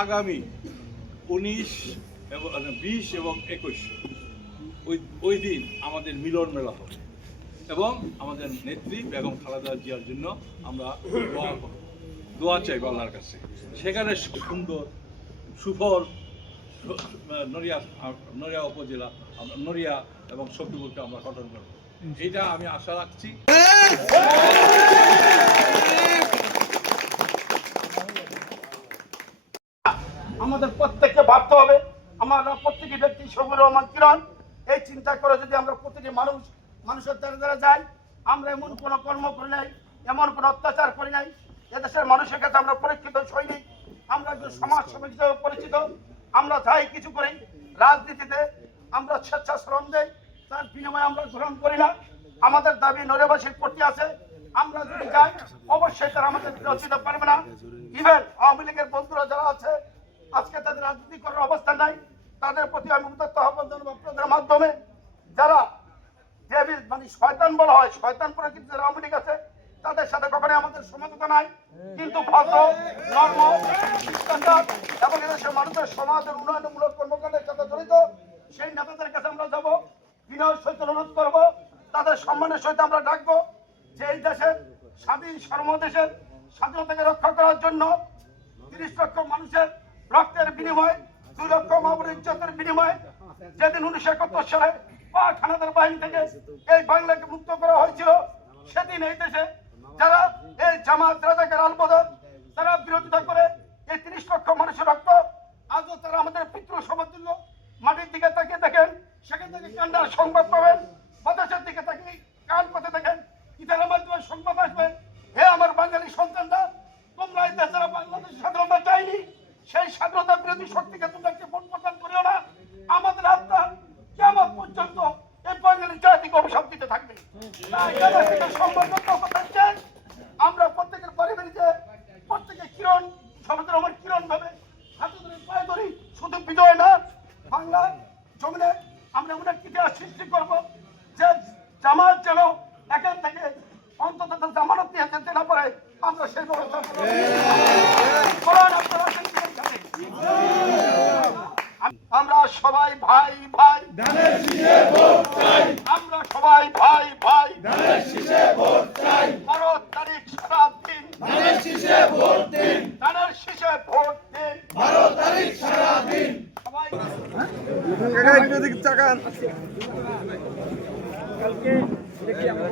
আগামী 19, 20 এবং 21 ওই দিন আমাদের মিলন মেলা হবে এবং আমাদের নেত্রী বেগম খালেদা জিয়ার জন্য আমরা দোয়া চাইব আল্লাহর কাছে। সেখানে সুন্দর সুফল নড়িয়া উপজেলা নড়িয়া এবং শক্তিপুরকে আমরা গঠন করব, এটা আমি আশা রাখছি। আমাদের প্রত্যেককে ভাবতে হবে, আমরা প্রত্যেকটি ব্যক্তি শফিকুর রহমান কিরণ এই চিন্তা করে যদি আমরা প্রতিটি মানুষের দ্বারা দ্বারা যাই, আমরা এমন কোনো কর্ম করি নাই, এমন কোনো অত্যাচার করি নাই। এদেশের মানুষের কাছে আমরা পরীক্ষিত সৈনিক, আমরা একজন সমাজসেবী হিসেবে পরিচিত। আমরা যাই কিছু করি রাজনীতিতে আমরা স্বেচ্ছাশ্রম দেই, তার বিনিময়ে আমরা গ্রহণ করি না। আমাদের দাবি নড়িয়াবাসীর প্রতি আছে, আমরা যদি যাই অবশ্যই তারা আমাদের বিরোধ দিতে পারবে না। ইভেন আওয়ামী লীগের বন্ধুরা যারা আছে আজকে তাদের রাজনীতি করার অবস্থা নাই, তাদের প্রতি আমি উদাত্ত আহ্বান জানাবো আপনাদের মাধ্যমে, যারা ডেভিল মানে শয়তান বলা হয়, শয়তান করে কিন্তু যারা আওয়ামী লীগ আছে তাদের সাথে কখনোই আমাদের সমঝোতা নাই, কিন্তু ভদ্র নর্ম স্ট্যান্ডার্ড এবং এদেশের মানুষের সমাজের উন্নয়নমূলক কর্মকাণ্ডের সাথে জড়িত সেই নেতাদের কাছে আমরা যাবো, বিনয়ের সহিত অনুরোধ করবো, তাদের সম্মানের সহিত আমরা ডাকবো যে এই দেশের স্বাধীন সার্বদেশের স্বাধীনতাকে রক্ষা করার জন্য 30 লক্ষ মানুষের রক্তের বিনিময়ে 2 লক্ষ মামুর ইজ্জতের বিনিময়ে যেদিন 1971 সালে পাক হানাদার বাহিনী থেকে এই বাংলাকে মুক্ত করা হয়েছিল, সেদিন এই দেশে যারা এই জামাত রাজাকার আলবদর তারা বিরোধিতা করে এই 30 লক্ষ মানুষের রক্ত আজও তারা আমাদের পিতৃ সমতুল্য। মাটির দিকে তাকিয়ে দেখেন, সেখান থেকে কান্নার সংবাদ পাবেন, বাতাসের দিকে তাকিয়ে কান পাতে দেখেন, ইতালির মাধ্যমে সংবাদ আসবে, হে আমার বাঙালি সন্তানরা, তোমরা এই দেশের বাংলাদেশ স্বাধীনতা চাইনি, সেই স্বাধীনতা বিরোধী শক্তিকে তোমরা একটি ভোট প্রদান করিও না। আমাদের আত্মা কিয়ামত পর্যন্ত এই বাঙালি জাতিকে অভিশাপ দিতে থাকবে। আমরা প্রত্যেকের বাড়ি বাড়িতে প্রত্যেকে কিরণ শফিকুর রহমান কিরণ ভাবে হাতে ধরে পায়ে ধরি, শুধু বিজয় না, বাংলা জমিনে আমরা এমন এক ইতিহাস সৃষ্টি করবো যে জামাত যেন এখান থেকে অন্তত জামানত নিয়ে যেতে না পারে, আমরা সেই ব্যবস্থা করব। আমরা সবাই ভাই ভাই, আমরা সবাই ভাই ভাই, 12 তারিখ সারা দিন ধানের শীষে ভোট দিন, 12 তারিখ সারা দিন সবাই চাকান। কালকে দেখি আমরা